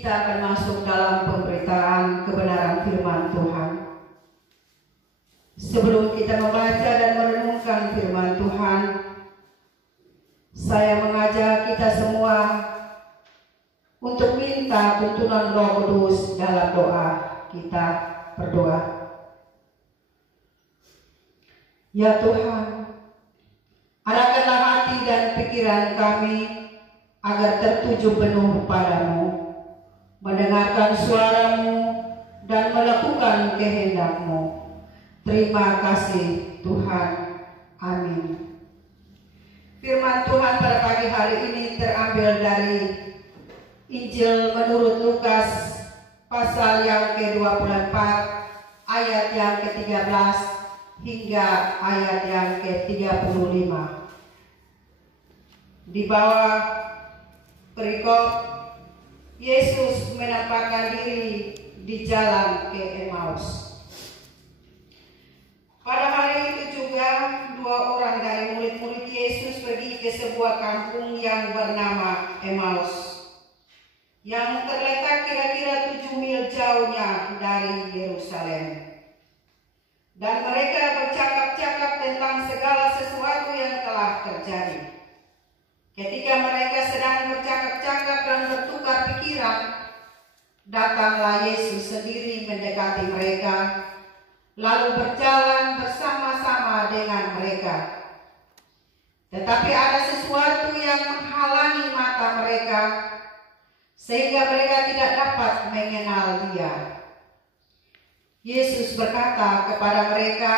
Kita akan masuk dalam pemberitaan kebenaran firman Tuhan. Sebelum kita membaca dan merenungkan firman Tuhan, saya mengajak kita semua untuk minta tuntunan Roh Kudus dalam doa. Kita berdoa. Ya Tuhan, arahkanlah hati dan pikiran kami agar tertuju penuh padamu, mendengarkan suara-Mu dan melakukan kehendak-Mu. Terima kasih Tuhan. Amin. Firman Tuhan pada pagi hari ini terambil dari Injil menurut Lukas pasal yang ke-24 ayat yang ke-13 hingga ayat yang ke-35. Di bawah perikop, Yesus menampakkan diri di jalan ke Emmaus. Pada hari itu juga dua orang dari murid-murid Yesus pergi ke sebuah kampung yang bernama Emmaus, yang terletak kira-kira 7 mil jauhnya dari Yerusalem. Dan mereka bercakap-cakap tentang segala sesuatu yang telah terjadi. Ketika mereka sedang bercakap-cakap dan bertukar pikiran, datanglah Yesus sendiri mendekati mereka, lalu berjalan bersama-sama dengan mereka. Tetapi ada sesuatu yang menghalangi mata mereka, sehingga mereka tidak dapat mengenal Dia. Yesus berkata kepada mereka,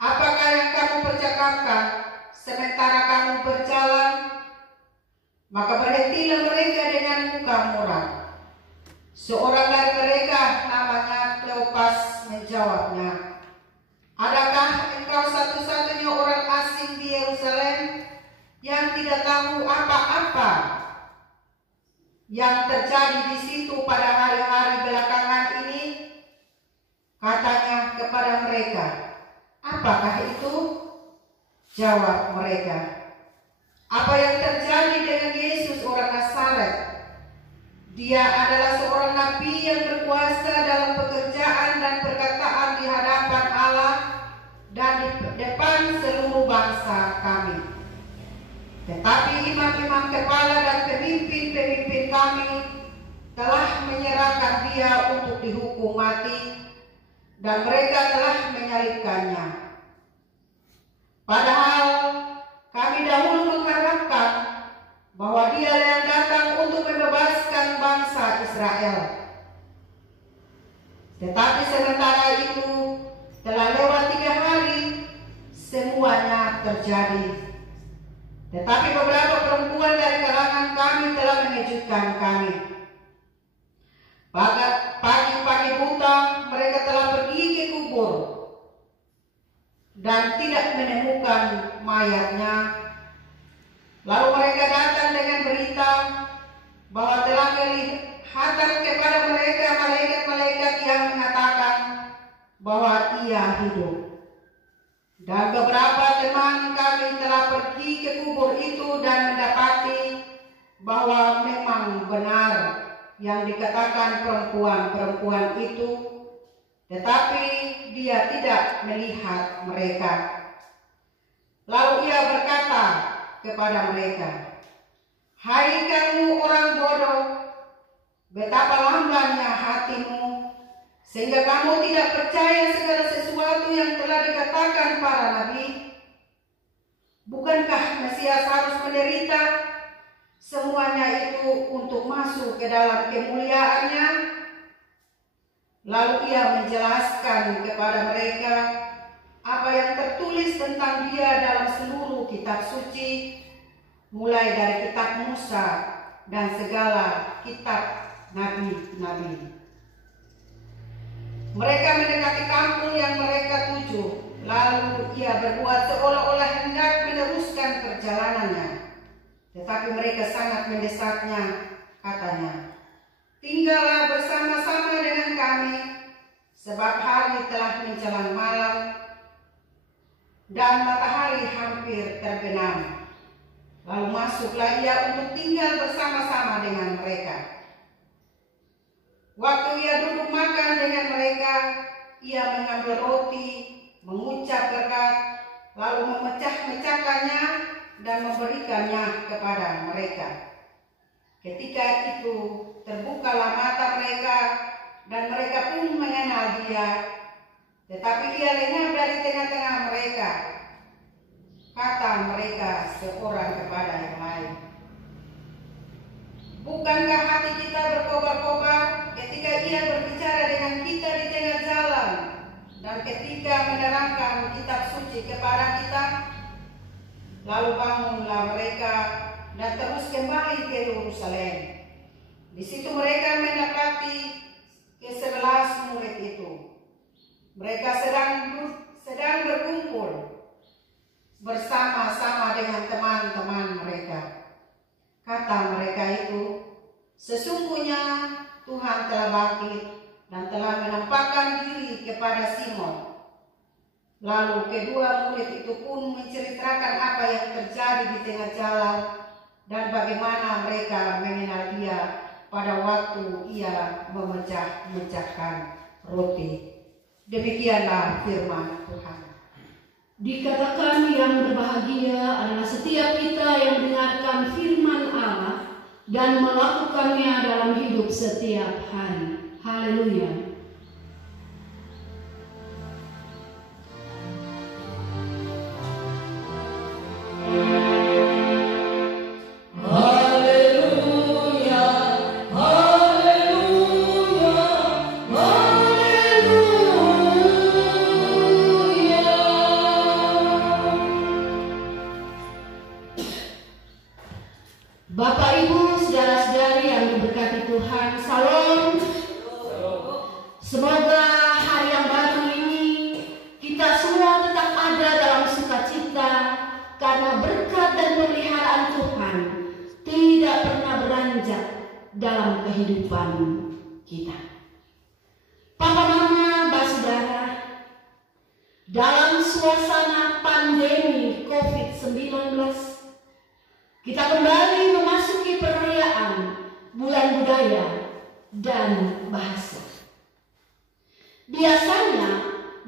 "Apakah yang kamu percakapkan sementara kamu berjalan?" Maka berhentilah mereka dengan muka muram. Seorang dari mereka, namanya Kleopas, menjawabnya, "Adakah engkau satu-satunya orang asing di Yerusalem yang tidak tahu apa-apa yang terjadi di situ pada hari-hari belakangan ini?" Katanya kepada mereka, "Apakah itu?" Jawab mereka, "Apa yang terjadi dengan Yesus orang Nazaret? Dia adalah seorang nabi yang berkuasa dalam pekerjaan dan perkataan di hadapan Allah dan di depan seluruh bangsa kami. Tetapi imam-imam kepala dan pemimpin-pemimpin kami telah menyerahkan Dia untuk dihukum mati, dan mereka telah menyalibkannya. Padahal kami dahulu mengharapkan bahwa Dia yang datang untuk membebaskan bangsa Israel. Tetapi sementara itu telah lewat 3 hari, semuanya terjadi. Tetapi beberapa perempuan dari kalangan kami telah mengejutkan kami. Pagi-pagi buta mereka telah pergi ke kubur dan tidak menemukan mayatnya. Lalu mereka datang dengan berita bahwa telah kelihatan kepada mereka malaikat-malaikat yang mengatakan bahwa Ia hidup. Dan beberapa teman kami telah pergi ke kubur itu dan mendapati bahwa memang benar yang dikatakan perempuan-perempuan itu, tetapi Dia tidak melihat mereka. Lalu Ia berkata kepada mereka, "Hai kamu orang bodoh, betapa lambannya hatimu, sehingga kamu tidak percaya segala sesuatu yang telah dikatakan para nabi. Bukankah Mesias harus menderita semuanya itu untuk masuk ke dalam kemuliaannya?" Lalu Ia menjelaskan kepada mereka apa yang tertulis tentang Dia dalam seluruh kitab suci, mulai dari kitab Musa dan segala kitab nabi-nabi. Mereka mendekati kampung yang mereka tuju, lalu Ia berbuat seolah-olah hendak meneruskan perjalanannya. Tetapi mereka sangat mendesaknya, katanya, "Tinggallah bersama-sama dengan kami, sebab hari telah menjelang malam dan matahari hampir terbenam." Lalu masuklah Ia untuk tinggal bersama-sama dengan mereka. Waktu ia duduk makan dengan mereka, ia mengambil roti, mengucap berkat, lalu memecah-mecahkannya dan memberikannya kepada mereka. Ketika itu terbukalah mata mereka dan mereka pun mengenal dia, tetapi ia lenyap dari tengah-tengah mereka. Kata mereka seorang kepada yang lain, bukankah hati kita berkobar-kobar ketika ia berbicara dengan kita di tengah jalan dan ketika menerangkan kitab suci kepada kita? Lalu bangunlah mereka dan terus kembali ke Yerusalem. Di situ mereka mendapati ke-11 murid itu. Mereka sedang berkumpul bersama-sama dengan teman-teman mereka. Kata mereka itu, sesungguhnya Tuhan telah bangkit dan telah menampakkan diri kepada Simon. Lalu kedua murid itu pun menceritakan apa yang terjadi di tengah jalan dan bagaimana mereka mengenal dia pada waktu ia memecah-mecahkan roti. Demikianlah firman Tuhan. Dikatakan yang berbahagia adalah setiap kita yang mendengarkan firman Allah dan melakukannya dalam hidup setiap hari. Haleluya. Bapak, Ibu, saudara-saudari yang diberkati Tuhan, Salam. Semoga hari yang baru ini kita semua tetap ada dalam sukacita karena berkat dan pemeliharaan Tuhan tidak pernah beranjak dalam kehidupan kita. Papa, Mama, Saudara, dalam suasana pandemi COVID-19, kita kembali memasuki perayaan Bulan Budaya dan Bahasa. Biasanya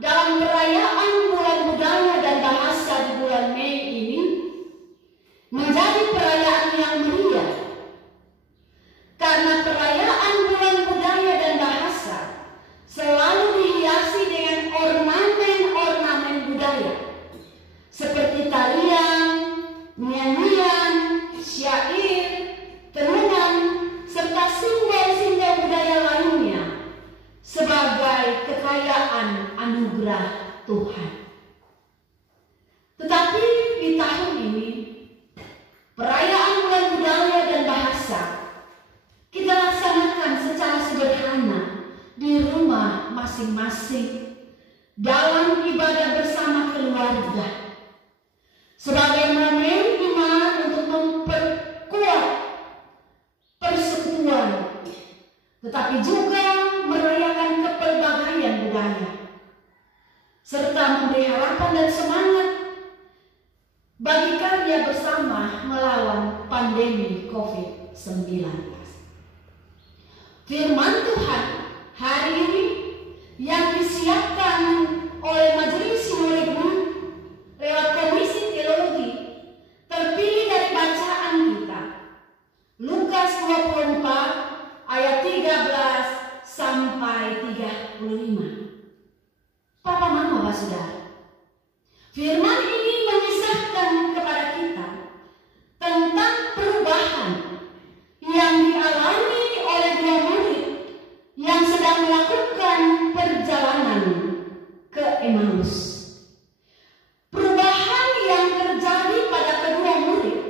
dalam perayaan Bulan Budaya dan Bahasa di bulan Mei ini menjadi perayaan yang meriah. Karena perayaan Bulan Budaya dan Bahasa selalu dihiasi dengan ornamen-ornamen budaya seperti tarian, nyanyian, syair, tenungan, serta simbol-simbol budaya lainnya sebagai kekayaan anugerah Tuhan. Tetapi di tahun ini, perayaan Bulan Budaya dan Bahasa kita laksanakan secara sederhana di rumah masing-masing dalam ibadah bersama keluarga sebagai momen iman untuk memperkuat persekutuan, tetapi juga merayakan kepelbagaian budaya serta memberi harapan dan semangat bagi karya bersama melawan pandemi COVID-19. Firman Tuhan hari ini yang disiapkan oleh Majelis Sinode lewat Komisi Teologi terpilih dari bacaan kita, Lukas 24 ayat 13 sampai 35. Papa, Mama, Saudara, firman ini mengisahkan kepada kita tentang perubahan yang dialami oleh dua murid yang sedang melakukan perjalanan ke Emmaus. Perubahan yang terjadi pada kedua murid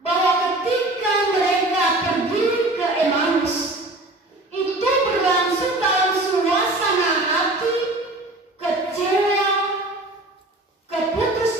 bahwa ketika mereka pergi ke Emmaus itu berlangsung dalam suasana hati kecewa, keputus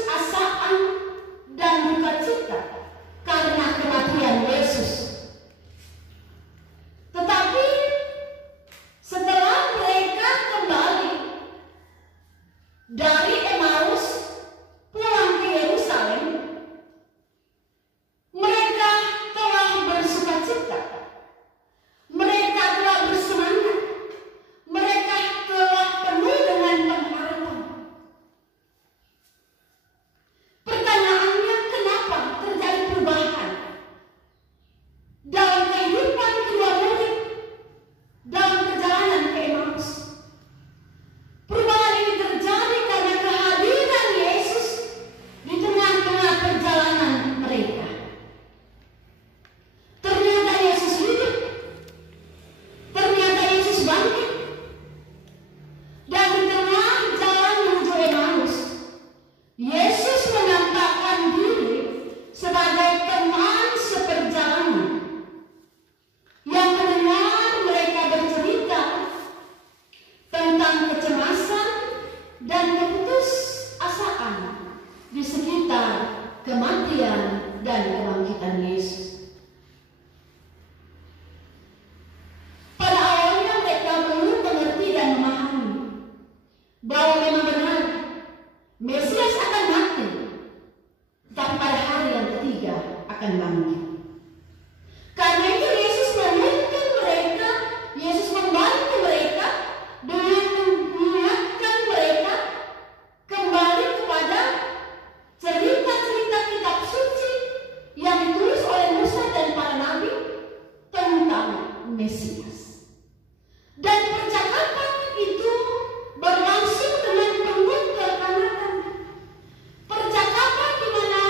di sekitar kematian dan kebangkitan Yesus. Pada awalnya mereka belum mengerti dan memahami bahwa memang benar Mesias akan mati, tetapi pada hari yang ketiga akan bangkit. Karena itu Yesus menuntun mereka, Yesus membantu mereka dengan mengingatkan mereka kembali kepada cerita-cerita kitab suci yang ditulis oleh Musa dan para nabi tentang Mesias. Dan percakapan itu berlangsung dengan penuh kehangatan. Percakapan di mana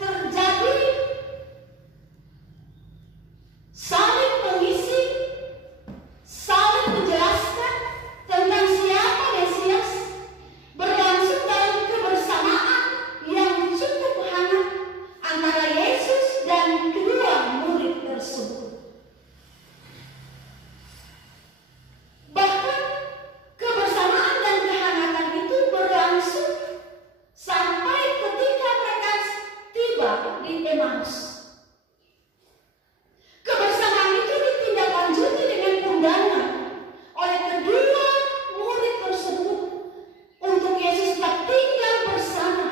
terjadi saling mengisi, saling menjelaskan tentang siapa Mesias, berlangsung dalam kebersamaan yang cukup hangat antara Yesus dan kedua murid tersebut. Bahkan kebersamaan dan kehangatan itu berlangsung sampai ketika mereka tiba di Emmaus. Kebersamaan itu ditindaklanjuti dengan undangan oleh kedua murid tersebut untuk Yesus tetap tinggal bersama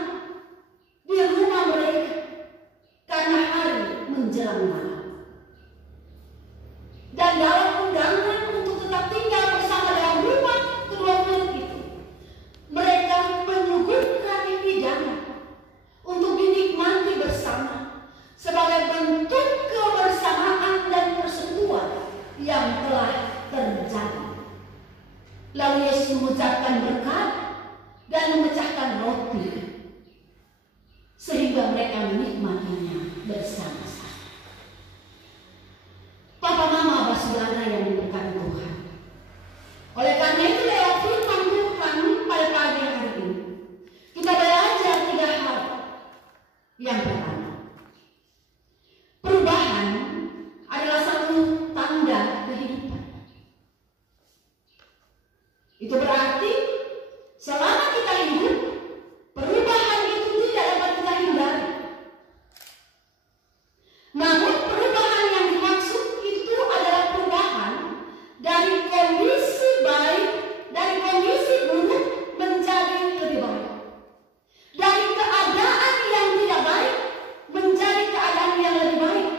di rumah mereka karena hari menjelang malam. Dan dalam undangan untuk tetap tinggal bersama dalam rumah kedua murid itu, mereka menyuguhkan hidangan untuk dinikmati bersama sebagai bentuk kebersamaan dan persekutuan yang telah terjadi. Lalu Yesus mengucapkan berkat dan memecahkan roti sehingga mereka menikmatinya bersama-sama. Papa, Mama, Abah, Saudara yang diberkati Tuhan. Oleh karena itu lewat firman Tuhan pada pagi hari ini kita belajar 3 hal. Yang pertama, perubahan adalah satu tanda kehidupan. Itu berarti selama kita hidup, perubahan itu tidak dapat kita hindari. Namun perubahan yang dimaksud itu adalah perubahan dari kondisi baik, dari kondisi buruk menjadi lebih baik. Dari keadaan yang tidak baik menjadi keadaan yang lebih baik.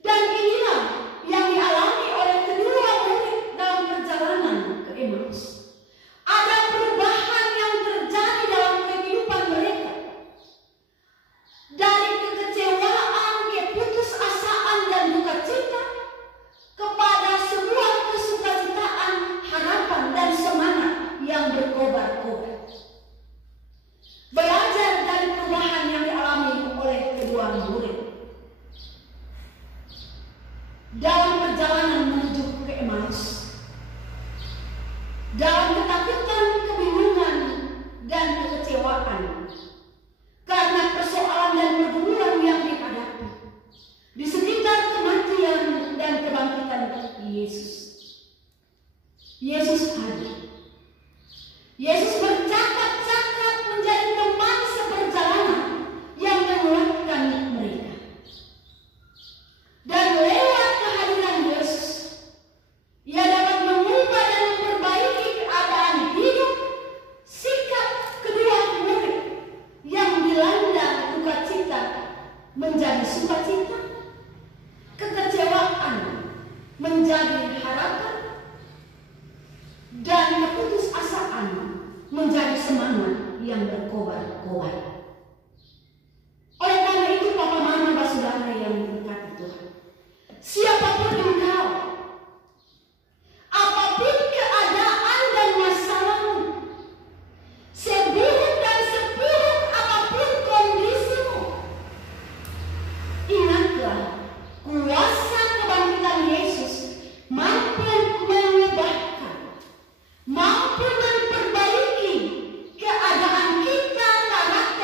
Dan inilah yang dialami oleh kedua murid dalam perjalanan ke Emmaus. Ada perubahan yang terjadi dalam kehidupan mereka. Dari kekecewaan, keputusasaan dan duka cita kepada sebuah kesukacitaan, harapan dan semangat yang berkobar-kobar. Belajar dari perubahan yang dialami oleh kedua murid dalam perjalanan menuju ke Emmaus, dalam ketakutan, kebingungan dan kekecewaan karena persoalan dan pergumulan yang dihadapi di sekitar kematian dan kebangkitan Yesus. Yesus hadir. Yesus bercakap-cakap menjadi teman seperjalanan yang menguatkan mereka. Dan lewat kehadiran Yesus, Ia dapat mengubah dan memperbaiki keadaan hidup, sikap kedua murid yang dilanda duka cita menjadi sukacita, kekecewaan menjadi harapan, dan keputusasaan menjadi semangat yang berkobar-kobar. Oleh karena itu, Papa, Mama, Abah, Saudara yang diberkati Tuhan, siapapun engkau, apapun keadaan dan masalahmu, seburuk dan seburuk apapun kondisimu, ingatlah kuasa kebangkitan Yesus mampu mengubahkan, mampu memperbaiki keadaan kita, karakter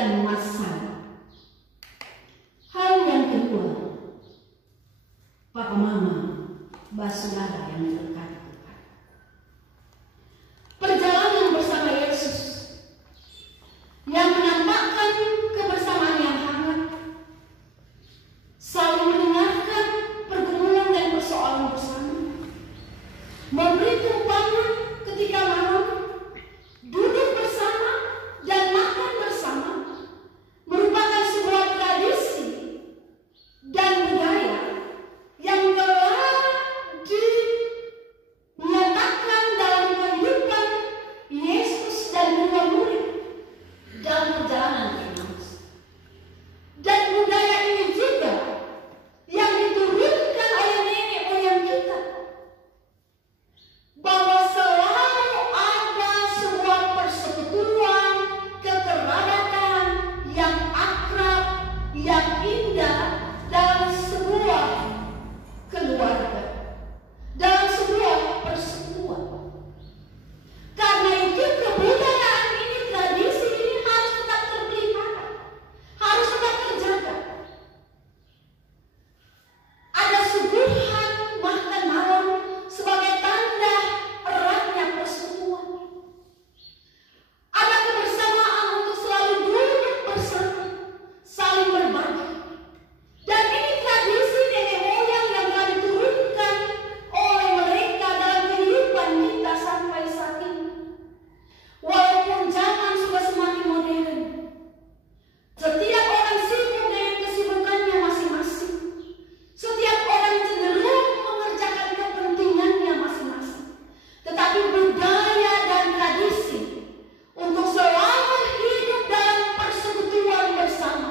dan masalah. Hal yang kedua, Papa Mama, saudara yang terkait. Perjalanan bersama Yesus yang menampakkan kebersamaan yang hangat, saling mendengarkan pergumulan dan persoalan bersama, memberi tumpangan ketika malam, duduk bersama dan makan bersama, merupakan sebuah tradisi dan budaya yang telah dinyatakan dalam kehidupan Yesus dan kedua murid dalam perjalanan ke Emmaus. Dan budaya ini juga yang diturunkan oleh nenek moyang kita, bahwa selalu ada sebuah persekutuan, kekerabatan yang akrab, yang indah dalam sebuah keluarga, dalam sebuah persekutuan. Karena itu kebudayaan ini, tradisi ini harus tetap terpelihara, harus tetap terjaga. Ada suguhan makan malam sebagai tanda eratnya persekutuan. Ada kebersamaan untuk selalu duduk bersama, saling berbagi. Dan ini tradisi nenek moyang yang telah diturunkan oleh mereka dalam kehidupan kita sampai saat ini. Walaupun zaman sudah semakin modern, setiap orang sibuk dengan kesibukannya masing-masing. Setiap orang cenderung mengerjakan kepentingannya masing-masing. Tetapi budaya dan tradisi untuk selalu hidup dalam persekutuan bersama,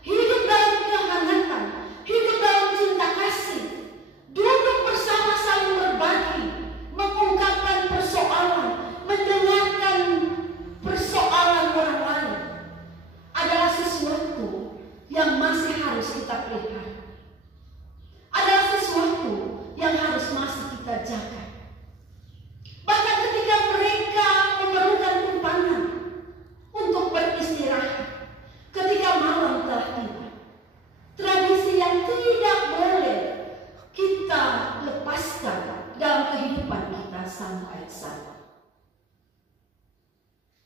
hidup dalam kehangatan, hidup dalam cinta kasih, duduk bersama saling berbagi, mengungkapkan persoalan, mendengarkan persoalan orang lain, adalah sesuatu yang masih harus kita pelihara, adalah sesuatu yang harus masih kita jaga. Bahkan ketika mereka memerlukan tumpangan untuk beristirahat, ketika malam telah tiba, tradisi yang tidak boleh kita lepaskan dalam kehidupan kita sampai saat.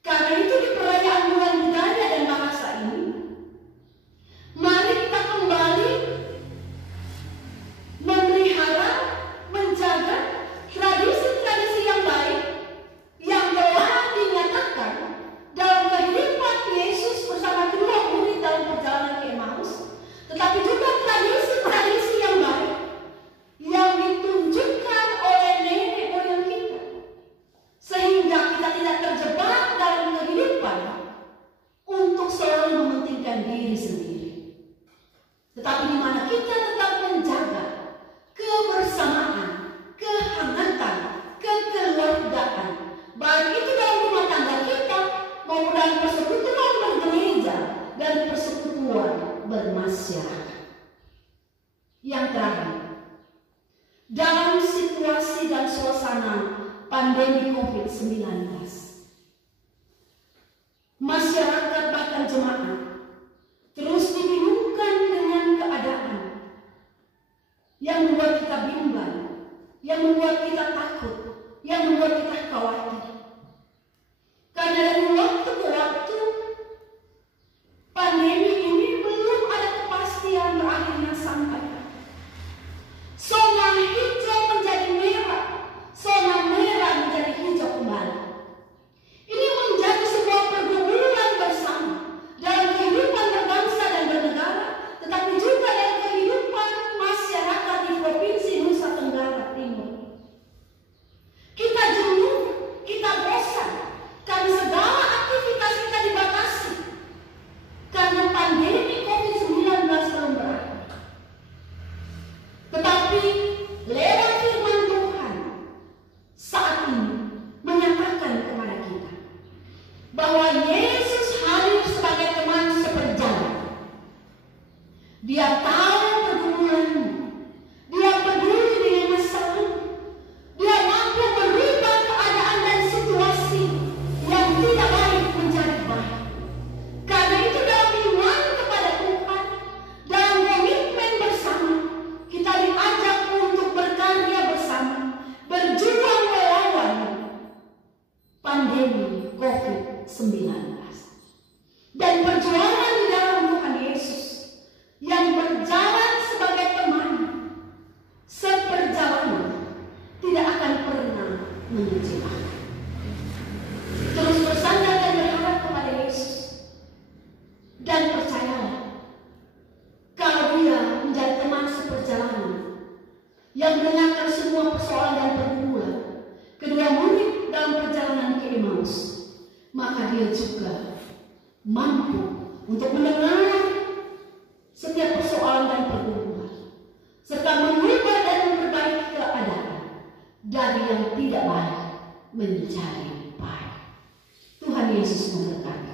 Karena itu di perayaan bulan budaya dan bahasa ini, mari kita kembali memelihara, menjaga tradisi-tradisi yang baik yang telah dinyatakan dalam kehidupan Yesus bersama kedua murid dalam perjalanan ke Emmaus, tetapi juga tradisi-tradisi yang baik yang ditunjukkan oleh nenek moyang kita, sehingga kita tidak terjebak dalam kehidupan untuk selalu mementingkan diri sendiri, tetapi di mana kita tetap menjaga kebersamaan, kehangatan, kekeluargaan, baik itu dalam rumah tangga kita maupun dalam persekutuan bergereja dan persekutuan bermasyarakat. Yang terakhir, dalam situasi dan suasana pandemi COVID-19, masyarakat bahkan jemaat terus dibingungkan dengan keadaan yang membuat kita bimbang, yang membuat kita takut, yang membuat kita khawatir. Karena dari waktu ke waktu pandemi ini belum ada kepastian berakhirnya sampai. Zona hijau menjadi merah, zona merah menjadi hijau kembali. Ini menjadi sebuah pergumulan bersama dalam pandemi COVID-19. Dan perjuangan di dalam Tuhan Yesus yang berjalan sebagai teman seperjalanan tidak akan pernah mengecewakan. Terus bersandar dan berharap kepada Yesus. Dan percayalah, kalau Dia menjadi teman seperjalanan yang mendengarkan semua persoalan dan pergumulan kedua murid dalam perjalanan ke Emmaus, maka Dia juga mampu untuk mendengar setiap persoalan dan pergumulan, serta mengubah dan memperbaiki keadaan dari yang tidak baik menjadi baik. Tuhan Yesus memberkati.